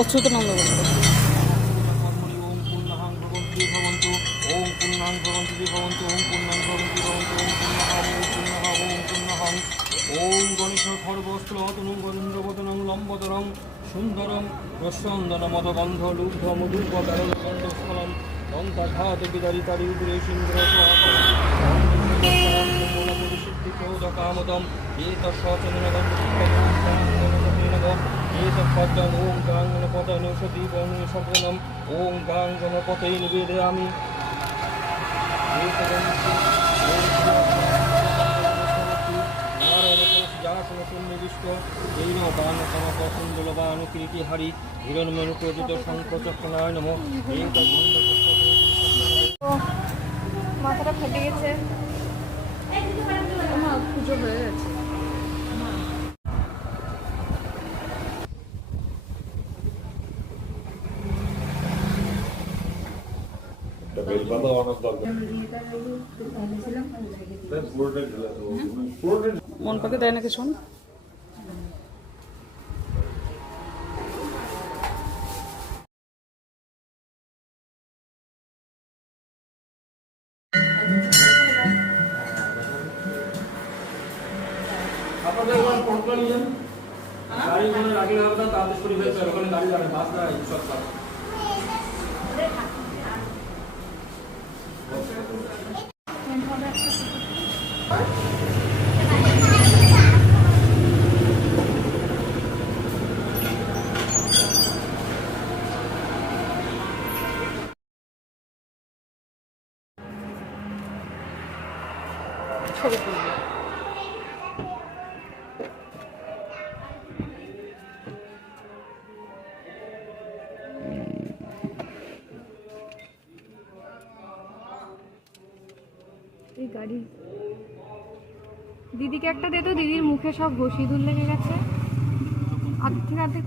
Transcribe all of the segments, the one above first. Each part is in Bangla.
অচ্যুতানন্দ লম্বতরং সুন্দরং রসন্দন মদগন্ধ লুব্ধ মধুপদরফলম দন্তাঘাত বিদারিতারি উদরে সিন্দ্র কামদম এত সচনগম एतत्पद्यं ओं गां गणपतयनौषधि सकलम् ओं गां गणपतये निवेदयामि नारायणकुलबानुकीर्तिहरि हिरण्यमनुपूजित शङ्खचक्रणाय नमः মাথাটা ফেটে গেছে, পুজো হয়ে গেছে। মন পাকে দেয় নাকি শোন। আপনাদের ফটো নিয়ে যান, গাড়ি ওখানে রাখলে হবে, তাদের পরিবেশ ওখানে গাড়ি যাবে, বাস দাঁড়ায় সব কাজ। ছবি তুলবে। এই গাড়ি দিদিকে একটা দে তো, দিদির মুখে সব ঘষি ধুল লেগে গেছে। অর্ধেক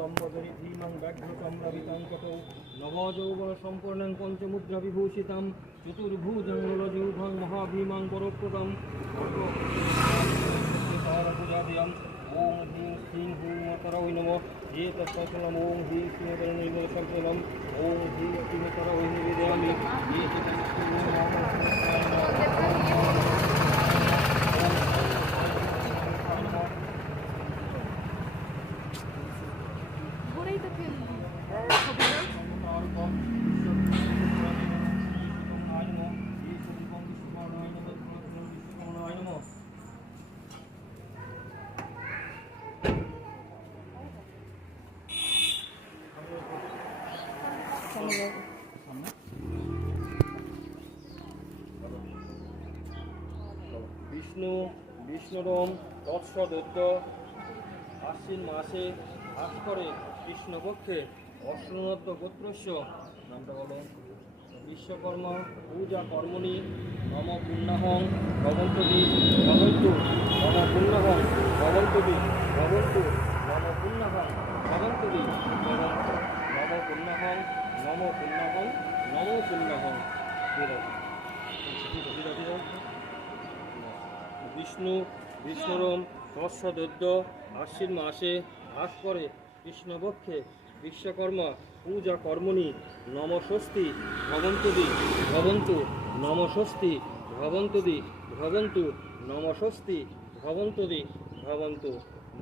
লম্বধরি ধীমং ব্যাঘ্রচম্রবিতাং কটৌ নবযৌবন সম্পূর্ণং পঞ্চমুদ্রা বিভূষিতাম চতুর্ভুজং লজৌভং মহাভীমাং পরোক্ষতম পূজাদিয়াম ওম হ্রিং শ্রীং হুং মতরৈ নমঃ ये तत्सलम ओम ह्रीं श्रीमतरं निर्मलसंकलम ओम ह्रीं श्रीमतरं निवेदयामि ये ঘুরেই তো ফেলবি বিষ্ণু বিষ্ণুরম তৎসদত্ত আশ্বিন মাসে ভাস্করে কৃষ্ণপক্ষে অশ্রুণত্ব গোত্রস্য নামটা বলো বিশ্বকর্মা পূজা কর্মণি নম পুণ্যাহং ভবন্তবি ভবন্তু নম পুণ্যাহং ভবন্তবি ভবন্তু নম পুণ্যাহং ভবন্তবি ভবন্তু নম পুণ্যাহং নম পুণ্যাহং নম পুণ্যাহং বিষ্ণু বিষ্ণুরম তৎসদদ্য আশ্বিন মাসে ভাস করে কৃষ্ণপক্ষে বিশ্বকর্মা পূজা কর্মণি নম ষষ্ঠী ভবন্তুদি ভবন্তু নম ষষ্ঠী ভবন্তুদি ভবন্তু নম ষষ্ঠী ভবন্তুদি ভবন্তু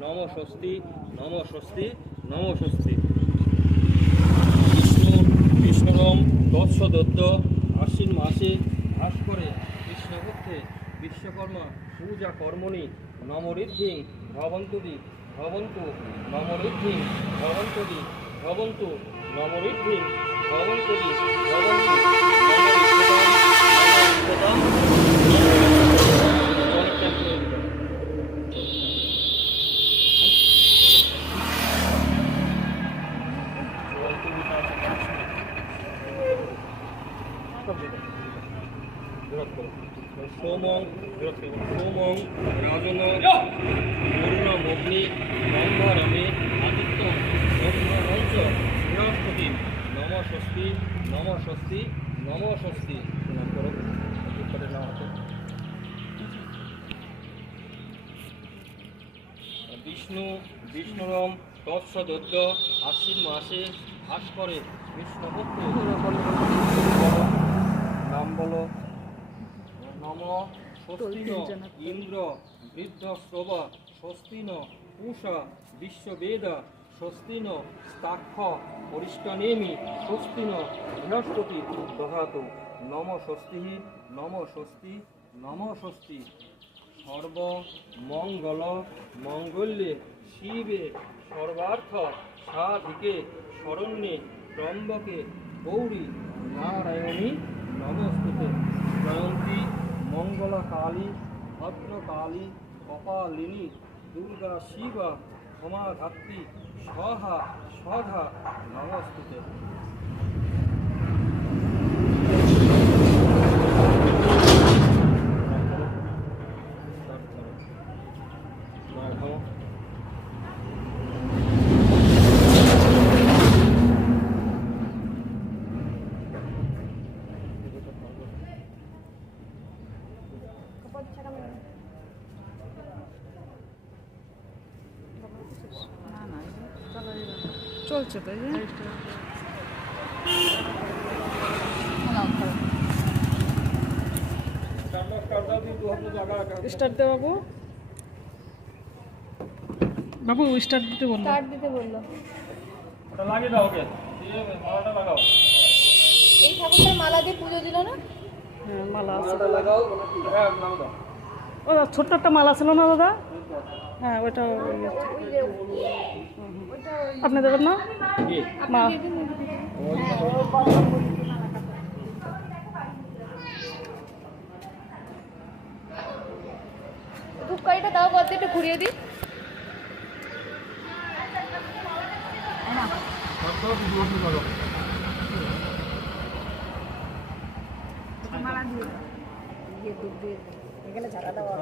নম ষষ্ঠী নম ষষ্ঠী নম ষষ্ঠী বিষ্ণুরম তৎসদদ্য আশ্বিন মাসে ভাস করে কৃষ্ণপক্ষে বিশ্বকর্মা পূজা কর্মণি নমঋদ্ধিং ভবন্তুদি ভবন্তু নমঋদ্ধিং ভবন্তুদি ভবন্তু নমঋদ্ধিং ভবন্তুদি ভবন্তু সোমং সোমং রাজন পূর্ণমগ্নি ব্রহ্মরমে আদিত্য ব্রহ্মবংশ বৃহস্পতি নম ষষ্ঠী নম ষষ্ঠী নম ষষ্ঠী নাম করো নাম আছে বিষ্ণু বিষ্ণুরম তৎসদদ্য আশ্বিন মাসে ভাস করে কৃষ্ণপক্ষ নাম বলো নম স্বস্তিন ইন্দ্র বৃদ্ধ শ্রবা স্বস্তিন পূষা বিশ্ববেদা স্বস্তিন স্তাক্ষ পরিষ্কানেমি স্বস্তিন বৃহস্পতি দহাত নম ষষ্ঠী নম ষষ্ঠী নম ষষ্ঠী সর্বমঙ্গল মঙ্গল্যে শিবে সর্বার্থ সাধিকে শরণ্যে ত্রম্বকে গৌরী নারায়ণী নমস্তুতে জয়ন্তী মঙ্গলকালী ভদ্রকালী কপালিনী দুর্গা শিবা ক্ষমাধাত্রী সহা সধা নমস্তুতে চলছে তাই স্টার্ট দে বাবু বাবু স্টার্ট দিতে বললো স্টার্ট দিতে বললো লাগিয়ে দাও ওকে দিয়ে মালাটা লাগাও এই ঠাকুরটার মালা দিয়ে পুজো দিল না হ্যাঁ মালা আছে মালাটা লাগাও হ্যাঁ নাম দাও ও ছোট্ট একটা মালা ছিল না দাদা হ্যাঁ ওটা আপনি দেবেন না কি মা ধূপকাঠিটা দাও বলতে একটু ঘুরিয়ে দিই সব কিছু করো মালা দিয়ে দিয়ে দুধ দিয়ে এখানে ঝাড়া দেওয়া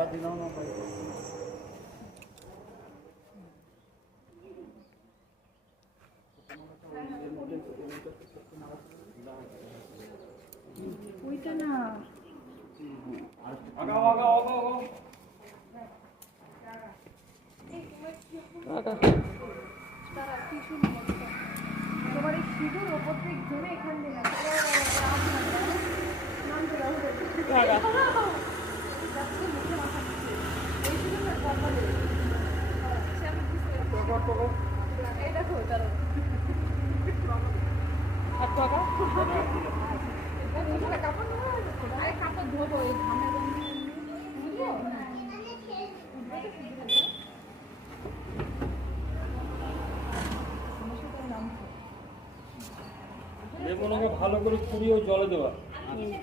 লেবুটাকে ভালো করে পুড়িয়ে জলে দেওয়া দিয়ে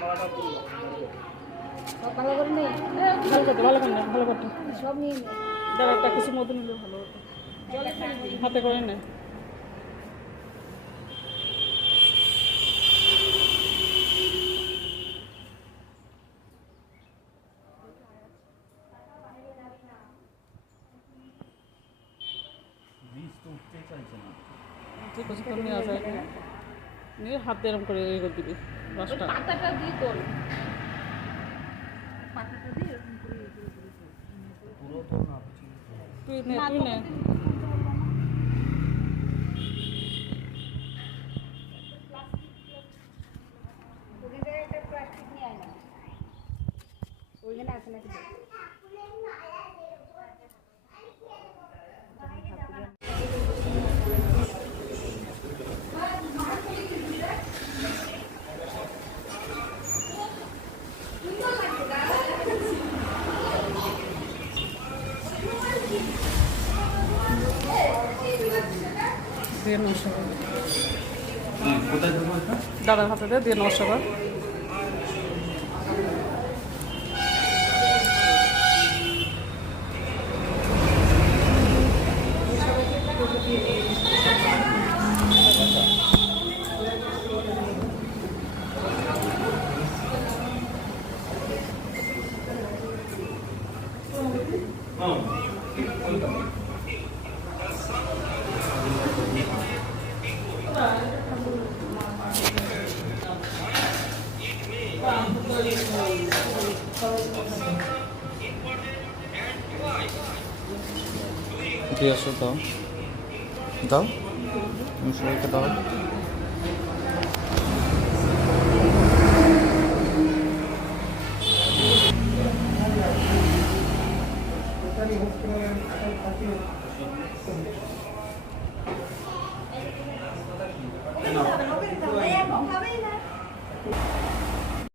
মালাটা পুড়িয়ে সব ভালো করে নেই, ভালো করে না, ভালো করতে সব নিয়ে নেই। দাঁড়া একটা কিছু মতো নিলে ভালো হতো হাতে করে নেয় বীজ তো উঠতে চাইছে না। ঠিক আছে তোর নিয়ে আসা এখানে নিয়ে হাতে এরম করে ইয়ে করে দিবি রসটা পাতাটা দিয়ে তোল, পাতাটা দিয়ে এরকম করে পুরো তো না পিছিয়ে। তুই নে ওখানে একটা প্লাস্টিক নিয়ে আয় না, ওইখানে আছে নাকি দেখ। দিয়ে নষ্ট কর কোথায় দেবো এটা? দাদার হাতে দিয়ে নষ্ট কর দিয়ে আসো, দাও দাও, তুমি সবাইকে দাও। না